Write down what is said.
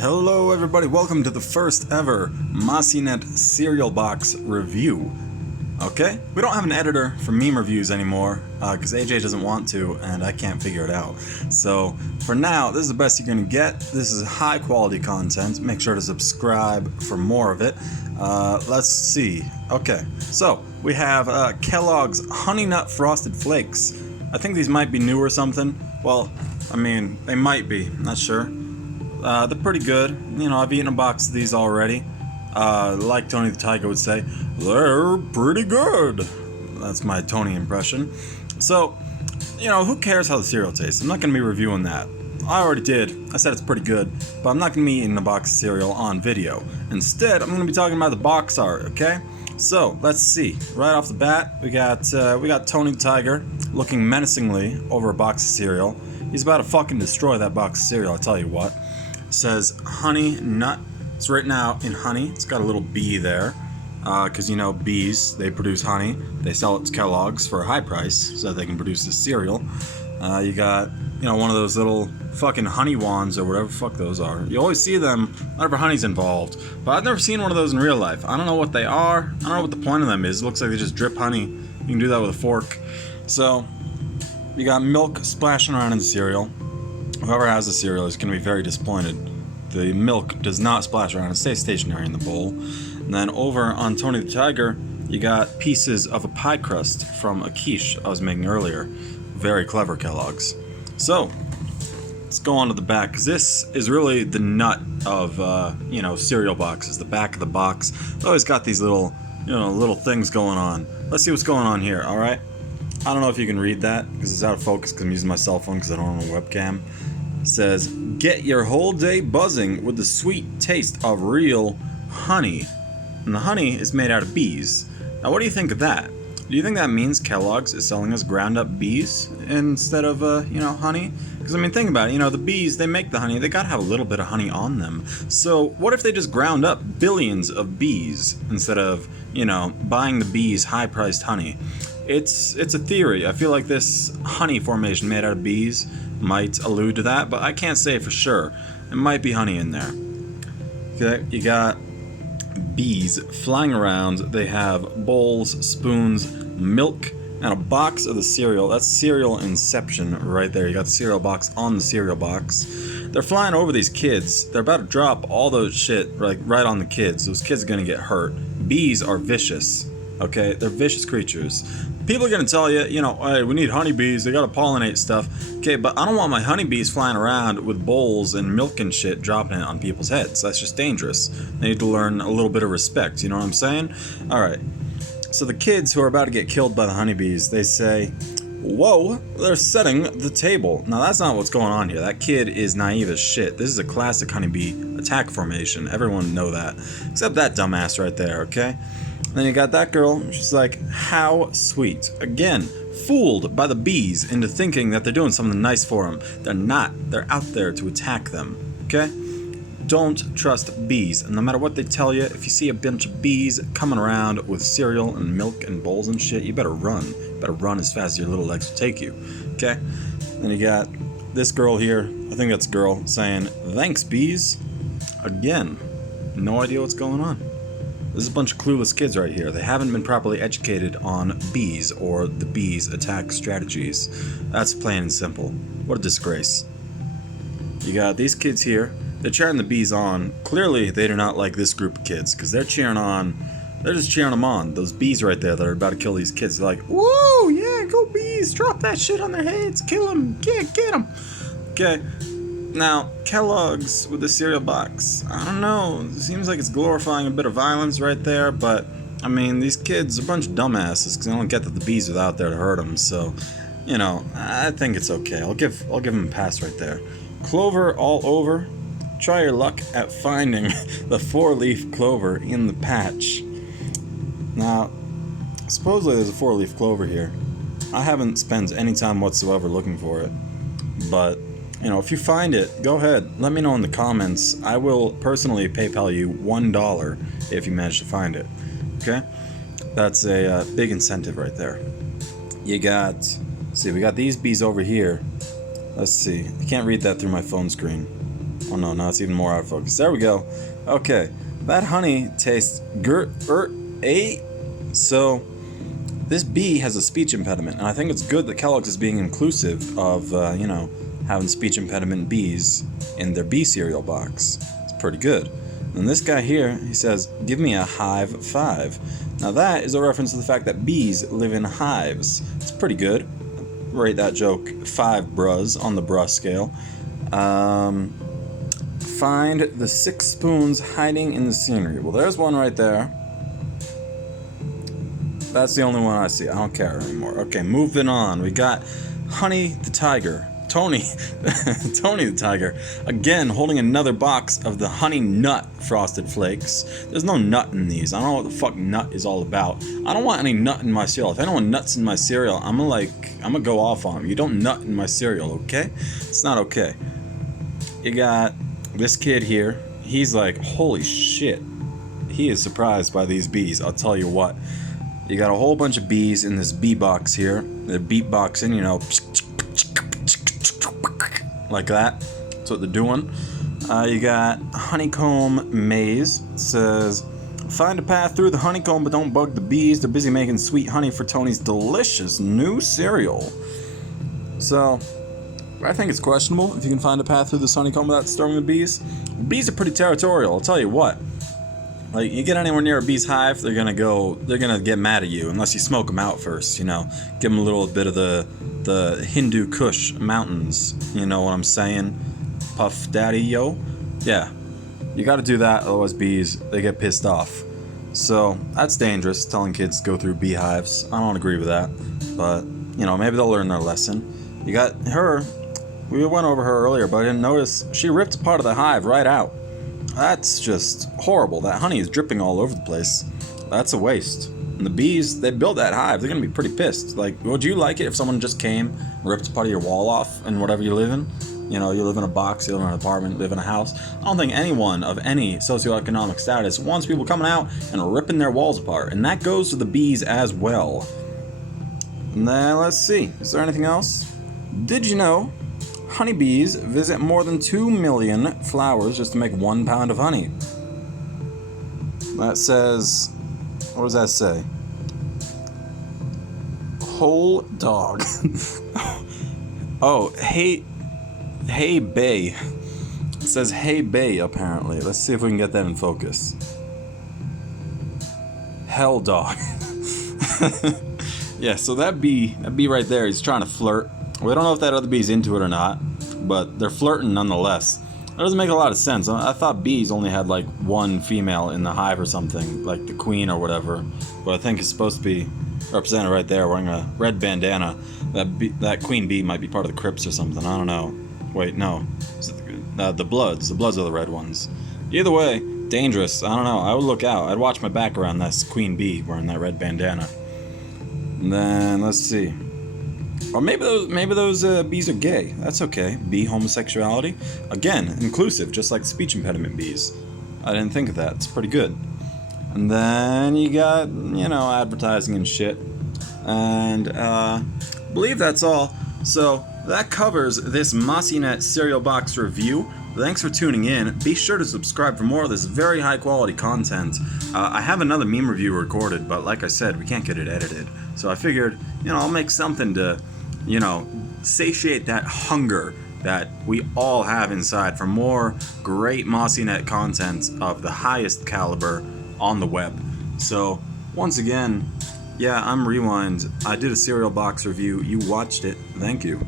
Hello everybody, welcome to the first ever Mossynet cereal box review. Okay, we don't have an editor for meme reviews anymore, because AJ doesn't want to, and I can't figure it out. So, for now, this is the best you're going to get. This is high quality content. Make sure to subscribe for more of it. Let's see. Okay, so, we have Kellogg's Honey Nut Frosted Flakes. I think these might be new or something. Well, I mean, they might be, not sure. They're pretty good. You know, I've eaten a box of these already. Like Tony the Tiger would say, they're pretty good. That's my Tony impression. So, you know, who cares how the cereal tastes? I'm not going to be reviewing that. I already did. I said it's pretty good, but I'm not going to be eating a box of cereal on video. Instead, I'm going to be talking about the box art, okay? So, let's see. Right off the bat, we got Tony the Tiger looking menacingly over a box of cereal. He's about to fucking destroy that box of cereal, I tell you what. It says Honey Nut. It's written out in honey. It's got a little bee there. Because, you know, bees, they produce honey. They sell it to Kellogg's for a high price so that they can produce this cereal. You got, you know, one of those little fucking honey wands or whatever the fuck those are. You always see them whenever honey's involved. But I've never seen one of those in real life. I don't know what they are. I don't know what the point of them is. It looks like they just drip honey. You can do that with a fork. So, you got milk splashing around in the cereal. Whoever has the cereal is going to be very disappointed. The milk does not splash around, it stays stationary in the bowl. And then over on Tony the Tiger, you got pieces of a pie crust from a quiche I was making earlier. Very clever, Kellogg's. So, let's go on to the back, because this is really the nut of, you know, cereal boxes. The back of the box. It's always got these little, you know, little things going on. Let's see what's going on here, alright? I don't know if you can read that, because it's out of focus because I'm using my cell phone because I don't have a webcam. It says, get your whole day buzzing with the sweet taste of real honey. And the honey is made out of bees. Now what do you think of that? Do you think that means Kellogg's is selling us ground up bees instead of, you know, honey? Because, I mean, think about it. You know, the bees, they make the honey. They gotta have a little bit of honey on them. So what if they just ground up billions of bees instead of, you know, buying the bees high-priced honey? It's a theory. I feel like this honey formation made out of bees might allude to that, but I can't say for sure. It might be honey in there. Okay, you got bees flying around. They have bowls, spoons, milk, and a box of the cereal. That's cereal inception right there. You got the cereal box on the cereal box. They're flying over these kids. They're about to drop all those shit like right on the kids. Those kids are gonna get hurt. Bees are vicious. Okay, they're vicious creatures. People are gonna tell you, you know, hey, we need honeybees, they gotta pollinate stuff. Okay, but I don't want my honeybees flying around with bowls and milk and shit dropping it on people's heads. That's just dangerous. They need to learn a little bit of respect, you know what I'm saying? Alright, so the kids who are about to get killed by the honeybees, they say, whoa, they're setting the table. Now that's not what's going on here. That kid is naive as shit. This is a classic honeybee attack formation. Everyone know that. Except that dumbass right there, okay? Then you got that girl, she's like, how sweet. Again, fooled by the bees into thinking that they're doing something nice for them. They're not. They're out there to attack them. Okay? Don't trust bees. And no matter what they tell you, if you see a bunch of bees coming around with cereal and milk and bowls and shit, you better run. You better run as fast as your little legs will take you. Okay? Then you got this girl here, I think that's a girl, saying, thanks, bees. Again, no idea what's going on. This is a bunch of clueless kids right here. They haven't been properly educated on bees or the bees' attack strategies. That's plain and simple. What a disgrace. You got these kids here. They're cheering the bees on. Clearly, they do not like this group of kids because they're cheering on. They're just cheering them on. Those bees right there that are about to kill these kids. They're like, whoa, yeah, go bees. Drop that shit on their heads. Kill them. Get them. Okay. Now, Kellogg's with the cereal box, I don't know, it seems like it's glorifying a bit of violence right there, but, I mean, these kids are a bunch of dumbasses, because they don't get that the bees are out there to hurt them, so, you know, I think it's okay. I'll give them a pass right there. Clover all over. Try your luck at finding the 4-leaf clover in the patch. Now, supposedly there's a 4-leaf clover here. I haven't spent any time whatsoever looking for it, but you know, if you find it, go ahead. Let me know in the comments. I will personally PayPal you $1 if you manage to find it. Okay? That's a big incentive right there. You got, see, we got these bees over here. Let's see. I can't read that through my phone screen. Oh no, now it's even more out of focus. There we go. Okay, that honey tastes So, this bee has a speech impediment, and I think it's good that Kellogg's is being inclusive of, having speech impediment bees in their bee cereal box. It's pretty good. And this guy here, he says, give me a hive 5. Now that is a reference to the fact that bees live in hives. It's pretty good. Rate that joke 5 brus on the bruh scale. Find the 6 spoons hiding in the scenery. Well, there's one right there. That's the only one I see. I don't care anymore. Okay, moving on. We got Honey the Tiger. Tony the Tiger, again holding another box of the Honey Nut Frosted Flakes. There's no nut in these. I don't know what the fuck nut is all about. I don't want any nut in my cereal. If anyone nuts in my cereal, I'm gonna go off on them. You don't nut in my cereal, okay? It's not okay. You got this kid here. He's like, holy shit. He is surprised by these bees, I'll tell you what. You got a whole bunch of bees in this bee box here. They're beatboxing, like that. That's what they're doing. You got honeycomb maze. It says, find a path through the honeycomb, but don't bug the bees. They're busy making sweet honey for Tony's delicious new cereal. So, I think it's questionable if you can find a path through this honeycomb without disturbing the bees. Bees are pretty territorial, I'll tell you what. Like, you get anywhere near a bee's hive, they're gonna get mad at you unless you smoke them out first, Give them a little bit of the Hindu Kush mountains, you know what I'm saying? Puff Daddy, yo. Yeah, you gotta do that, otherwise bees, they get pissed off. So, that's dangerous, telling kids to go through beehives. I don't agree with that, but, maybe they'll learn their lesson. You got her, we went over her earlier, but I didn't notice, she ripped a part of the hive right out. That's just horrible. That honey is dripping all over the place. That's a waste. And the bees, they build that hive, they're gonna be pretty pissed. Like, would you like it if someone just came, ripped part of your wall off in whatever you live in? You live in a box, you live in an apartment, you live in a house. I don't think anyone of any socioeconomic status wants people coming out and ripping their walls apart. And that goes to the bees as well. And then, let's see, is there anything else? Did you know honeybees visit more than 2 million flowers just to make 1 pound of honey? That says, what does that say? Whole dog. Oh, hey bay. It says hey bay apparently. Let's see if we can get that in focus. Hell dog. Yeah, so that bee right there, he's trying to flirt. We don't know if that other bee's into it or not, but they're flirting nonetheless. That doesn't make a lot of sense. I thought bees only had like 1 female in the hive or something, like the queen or whatever. But I think it's supposed to be represented right there, wearing a red bandana. That queen bee might be part of the Crips or something. I don't know. Wait, no. Is it the Bloods? The Bloods are the red ones. Either way, dangerous. I don't know. I would look out. I'd watch my back around this queen bee wearing that red bandana. And then let's see. Or maybe those bees are gay. That's okay. Bee homosexuality. Again, inclusive, just like speech impediment bees. I didn't think of that. It's pretty good. And then you got, advertising and shit. And I believe that's all. So that covers this Mossynet cereal box review. Thanks for tuning in. Be sure to subscribe for more of this very high quality content. I have another meme review recorded, but like I said, we can't get it edited. So I figured, I'll make something to, satiate that hunger that we all have inside for more great Mossynet content of the highest caliber on the web. So, once again, yeah, I'm Rewind. I did a cereal box review. You watched it. Thank you.